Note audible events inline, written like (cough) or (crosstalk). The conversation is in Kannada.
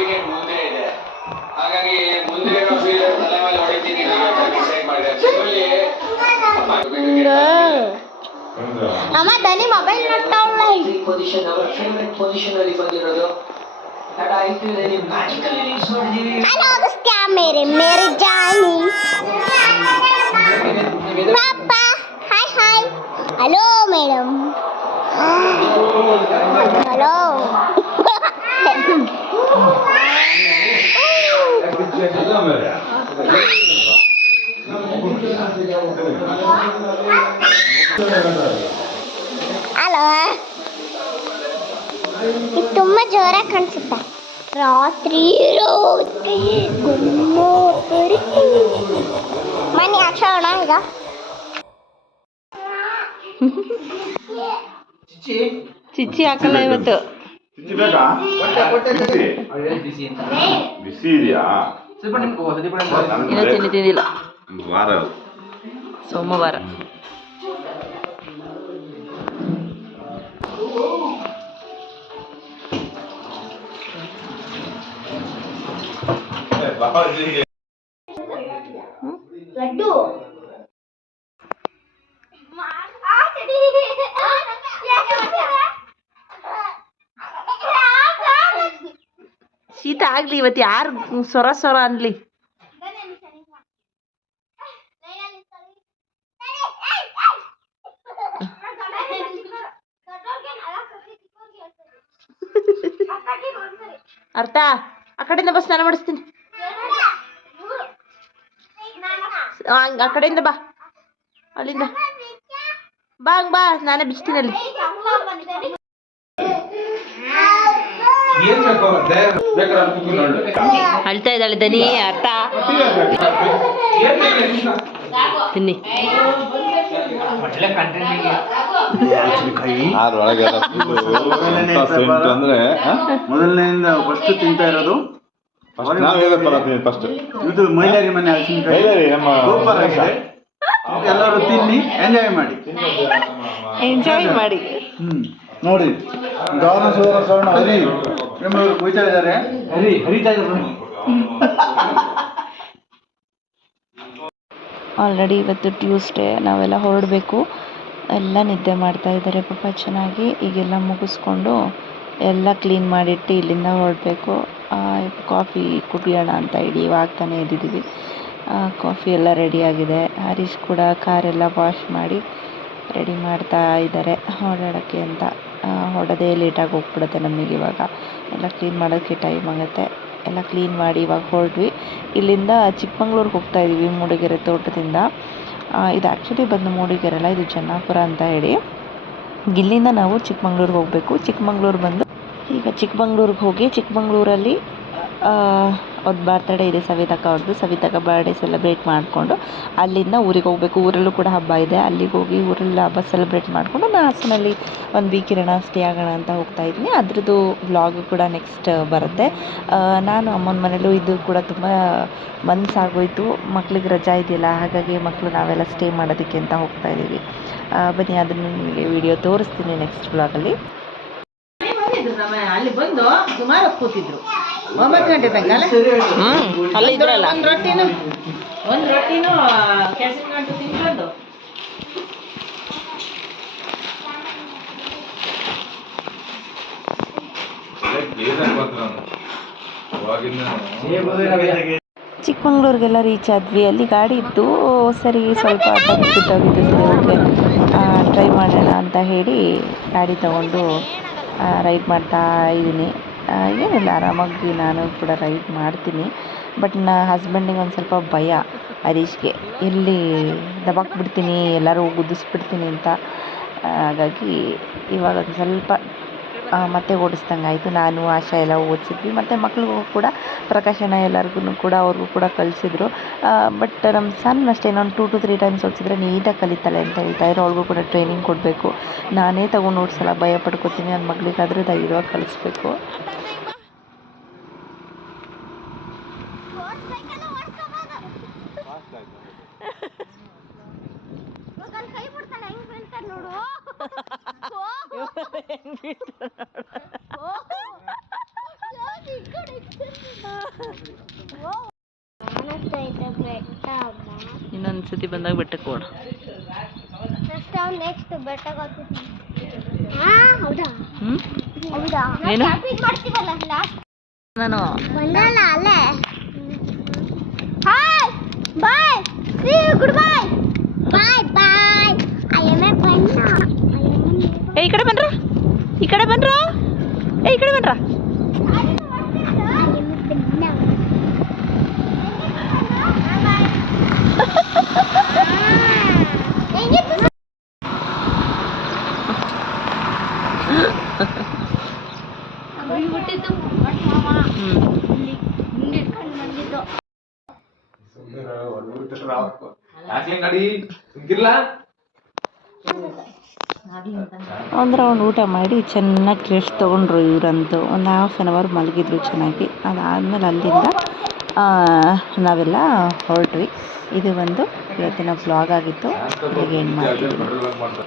ಬ್ರಿಗೇಡ್ ಮುಂದೆ ಇದೆ. ಹಾಗಾಗಿ ಮುಂದೆ ಇರೋ ಫೀಲ್ಡ್ ತಲೆ ಮೇಲೆ ಹೊಡಿತೀನಿ ಡಿಸೈಡ್ ಪೊಸಿಷನ್ ಫೇವರಿಟ್ ಪೊಸಿಷನ್ ಅಲ್ಲಿ ಮೇರೆ ಮೇರೆ ಜಾನಿ ಹಲೋ ಇದು ತುಂಬ ಜೋರಾಗಿ ಕಾಣಿಸುತ್ತೆ ರಾತ್ರಿ ಮನೆ ಹಾಕ್ಸೋಣ ಈಗ ಚಿಚ್ಚಿ ಹಾಕಲ್ಲ ಇವತ್ತು ಬಿಸಿ ಇದೆಯಾ ಇನ್ನೂ ತಿಂಡಿ ತಿಂದಿಲ್ಲ ಒಂದು ವಾರ ಸೋಮವಾರ ಲಡ್ಡು ಶೀತ ಆಗ್ಲಿ ಇವತ್ತು ಯಾರು ಸೊರ ಸೊರ ಅನ್ಲಿ? ಅರ್ಥ? ಆ ಕಡೆಯಿಂದ ಬಸ್ ಸ್ನಾನ ಮಾಡಿಸ್ತೀನಿ. ಆ, ಕಡೆಯಿಂದ ಬಾ. ಅಲ್ಲಿಂದ. ಬಾ ಬಾ ನಾನೇ ಬಿಚ್ತೀನಿ ಅಲ್ಲಿ ಏನ್ ಬೇಕು ಬೇಕಾದ್ರೆ ಕೂತ್ಕೊಂಡು ನೋಡು ಅಳ್ತಾ ಇದ್ದಾಳೆ ದನಿ ಅರ್ಥ? ತಿನ್ನಿ. ಅಂದ್ರೆ ಮೊದಲನೆಯಿಂದ ಫಸ್ಟ್ ತಿಂತಾ ಇರೋದು? ಫಸ್ಟ್ ಇದು ಮೈಲಾರಿ ಮನೆ ಸೂಪರ್ ಆಗಿದೆ. ಎಲ್ಲರೂ ತಿನ್ನಿ ಎಂಜಾಯ್ ಮಾಡಿ. ಎಂಜಾಯ್ ಮಾಡಿ. ಹ್ಮ್ ನೋಡಿ. ಗೌರವ ಸುವರ್ಣ ಸ್ವರ್ಣ ಹರಿ ಎಂಬುವರು ಕುಯ್ತಾ ಇದ್ದಾರೆ? ಹರಿ ಹರಿತಾ ಇದ್ದಾರೆ ಆಲ್ರೆಡಿ ಇವತ್ತು ಟ್ಯೂಸ್ಡೇ ನಾವೆಲ್ಲ ಹೊರಡಬೇಕು. ಎಲ್ಲ ನಿದ್ದೆ ಮಾಡ್ತಾ ಇದ್ದಾರೆ ಪಾಪ ಚೆನ್ನಾಗಿ. ಈಗೆಲ್ಲ ಮುಗಿಸ್ಕೊಂಡು ಎಲ್ಲ ಕ್ಲೀನ್ ಮಾಡಿಟ್ಟು ಇಲ್ಲಿಂದ ಹೊರಡಬೇಕು. ಕಾಫಿ ಕುಡಿಯೋಣ ಅಂತ ಇಡೀ ಆಗ್ತಾನೆ ಇದ್ದಿದ್ದೀವಿ ಕಾಫಿ ಎಲ್ಲ ರೆಡಿಯಾಗಿದೆ ಹರೀಶ್ ಕೂಡ ಕಾರೆಲ್ಲ ವಾಶ್ ಮಾಡಿ ರೆಡಿ ಮಾಡ್ತಾ ಇದ್ದಾರೆ. ಓಡಾಡೋಕ್ಕೆ ಅಂತ. ಆ, ಹೊರಡೋದೇ ಲೇಟಾಗಿ ಹೋಗ್ಬಿಡುತ್ತೆ ನಮಗೆ ಇವಾಗ. ಎಲ್ಲ ಕ್ಲೀನ್ ಮಾಡೋಕ್ಕೆ ಟೈಮ್ ಆಗುತ್ತೆ. ಎಲ್ಲ ಕ್ಲೀನ್ ಮಾಡಿ ಇವಾಗ ಹೊರಟ್ವಿ ಇಲ್ಲಿಂದ ಚಿಕ್ಕಮಂಗ್ಳೂರಿಗೆ ಹೋಗ್ತಾ ಇದ್ದೀವಿ ಮೂಡಿಗೆರೆ ತೋಟದಿಂದ. ಇದು ಆ್ಯಕ್ಚುಲಿ ಬಂದು ಮೂಡಿಗೆರೆ ಅಲ್ಲ ಇದು ಚೆನ್ನಾಪುರ ಅಂತ ಹೇಳಿ. ಇಲ್ಲಿಂದ ನಾವು ಚಿಕ್ಕಮಂಗ್ಳೂರಿಗೆ ಹೋಗಬೇಕು. ಚಿಕ್ಕಮಂಗ್ಳೂರು ಬಂದು ಈಗ ಚಿಕ್ಕಮಂಗ್ಳೂರಿಗೆ ಹೋಗಿ ಚಿಕ್ಕಮಂಗ್ಳೂರಲ್ಲಿ ಅವ್ರದ್ದು ಬರ್ತಡೇ ಇದೆ ಸವಿತಕ್ಕ ಅವ್ರದ್ದು ಸವಿತಕ್ಕ ಬರ್ಡೇ ಸೆಲೆಬ್ರೇಟ್ ಮಾಡಿಕೊಂಡು ಅಲ್ಲಿಂದ ಊರಿಗೆ ಹೋಗಬೇಕು. ಊರಲ್ಲೂ ಕೂಡ ಹಬ್ಬ ಇದೆ. ಅಲ್ಲಿಗೆ ಹೋಗಿ ಊರಲ್ಲಿ ಹಬ್ಬ ಸೆಲೆಬ್ರೇಟ್ ಮಾಡಿಕೊಂಡು ನಾನು ಹಾಸನಲ್ಲಿ ಒಂದು ವೀಕ್ ಇರೋಣ ಸ್ಟೇ ಆಗೋಣ ಅಂತ ಹೋಗ್ತಾ ಇದ್ದೀನಿ. ಅದ್ರದ್ದು ವ್ಲಾಗ್ ಕೂಡ ನೆಕ್ಸ್ಟ್ ಬರುತ್ತೆ. ನಾನು ಅಮ್ಮನ ಮನೇಲೂ ಇದು ಕೂಡ ತುಂಬ ಮನಸ್ಸಾಗೋಯಿತು. ಮಕ್ಳಿಗೆ ರಜಾ ಇದೆಯಲ್ಲ, ಹಾಗಾಗಿ ಮಕ್ಕಳು ನಾವೆಲ್ಲ ಸ್ಟೇ ಮಾಡೋದಕ್ಕೆ ಅಂತ ಹೋಗ್ತಾ ಇದ್ದೀವಿ. ಬನ್ನಿ, ಅದನ್ನು ನಿಮಗೆ ವಿಡಿಯೋ ತೋರಿಸ್ತೀನಿ ನೆಕ್ಸ್ಟ್ ವ್ಲಾಗಲ್ಲಿ ಅಲ್ಲಿ ಬಂದು ಸುಮಾರು ಕೂತಿದ್ರು. ಒಂಬತ್ತು ಗಂಟೆ ತನಕ ಅಲ್ಲ? ಹ್ಞೂ ಅಲ್ಲೇ ಇದ್ರಲ್ಲ. ಒಂದು ರೊಟ್ಟಿನು ಒಂದು ರೊಟ್ಟಿನು ಕೆಲ್ಸದ ಗಂಟು ತಿನ್ಕೊಂಡು ಚಿಕ್ಕಮಂಗ್ಳೂರಿಗೆಲ್ಲ ರೀಚ್ ಆದ್ವಿ. ಅಲ್ಲಿ ಗಾಡಿ ಇತ್ತು ಸರಿ ಸ್ವಲ್ಪ ಬಿಟ್ಟೋಗಿದ್ದು ಸರಿ ಓಕೆ. ಟ್ರೈ ಮಾಡೋಣ ಅಂತ ಹೇಳಿ ಗಾಡಿ ತಗೊಂಡು ರೈಡ್ ಮಾಡ್ತಾ ಇದ್ದೀನಿ. ಏನಿಲ್ಲ, ಆರಾಮಾಗಿ ನಾನು ಕೂಡ ರೈಡ್ ಮಾಡ್ತೀನಿ. ಬಟ್ ನನ್ನ ಹಸ್ಬೆಂಡಿಗೆ ಒಂದು ಸ್ವಲ್ಪ ಭಯ ಹರೀಶ್ಗೆ. ಎಲ್ಲಿ ದಬಾಕ್ಬಿಡ್ತೀನಿ ಎಲ್ಲರೂ ಗುದ್ದಿಸ್ಬಿಡ್ತೀನಿ ಅಂತ. ಹಾಗಾಗಿ ಇವಾಗ ಒಂದು ಸ್ವಲ್ಪ ಮತ್ತೆ ಓಡಿಸ್ದಂಗೆ ಆಯಿತು. ನಾನು ಆಶಾ ಎಲ್ಲ ಓದಿಸಿದ್ವಿ ಮತ್ತು ಮಕ್ಳಿಗೂ ಕೂಡ ಪ್ರಕಾಶನ ಎಲ್ಲರಿಗೂ ಕೂಡ ಅವ್ರಿಗೂ ಕೂಡ ಕಳಿಸಿದ್ರು. ಬಟ್ ನಮ್ಮ ಸಣ್ಣ ಅಷ್ಟೇ ನಾನು ಟೂ ಟು ತ್ರೀ ಟೈಮ್ಸ್ ಓಡಿಸಿದ್ರೆ ನೀಟಾಗಿ ಕಲಿತಾಳೆ ಅಂತ ಹೇಳ್ತಾ ಇದ್ರು. ಅವ್ಳಿಗೂ ಕೂಡ ಟ್ರೈನಿಂಗ್ ಕೊಡಬೇಕು. ನಾನೇ ತಗೊಂಡು ಓಡಿಸಲ್ಲ ಭಯ ಪಡ್ಕೊತೀನಿ. ನನ್ನ ಮಗಳಿಗಾದರೂ ಧೈರ್ಯವಾಗಿ ಕಳಿಸ್ಬೇಕು. ಕೈ ಬಿಡ್ತಾಳೆ ಹೆಂಗ್ ಬೀಳ್ತಾರೆ ನೋಡು. (laughs) ಇನ್ನೊಂದು ಸತಿ ಬಂದಾಗ ಬೆಟ್ಟಕ್ಕೆ ಓಡ. ನೆಕ್ಸ್ಟ್ ನೆಕ್ಸ್ಟ್ ಬೆಟ್ಟಕ್ಕೆ ಹೋಗ್ತೀನಿ. ಹೌದಾ? ಹೌದಾ? ಏನು? ಮಾಡ್ತೀವಲ್ಲ ಲಾಸ್ಟ್ ನಾನು. ಅಲ್ಲೇ? Hi bye see good bye ಈ ಕಡೆ ಬನ್ರ ಏ ಈ ಕಡೆ ಒಂದು ರೌಂಡ್ ಊಟ ಮಾಡಿ ಚೆನ್ನಾಗಿ ರೆಸ್ಟ್ ತೊಗೊಂಡ್ರು ಇವರಂತೂ. ಒಂದು ಹಾಫ್ ಆನ್ ಅವರ್ ಮಲಗಿದ್ರು ಚೆನ್ನಾಗಿ. ಅದಾದಮೇಲೆ ಅಲ್ಲಿಂದ ನಾವೆಲ್ಲ ಹೊರಟ್ವಿ. ಇದು ಒಂದು ಇವತ್ತಿನ ಬ್ಲಾಗ್ ಆಗಿತ್ತು. ಇಲ್ಲಿಗೆ ಏನು ಮಾಡ್ತಿದ್ದೀನಿ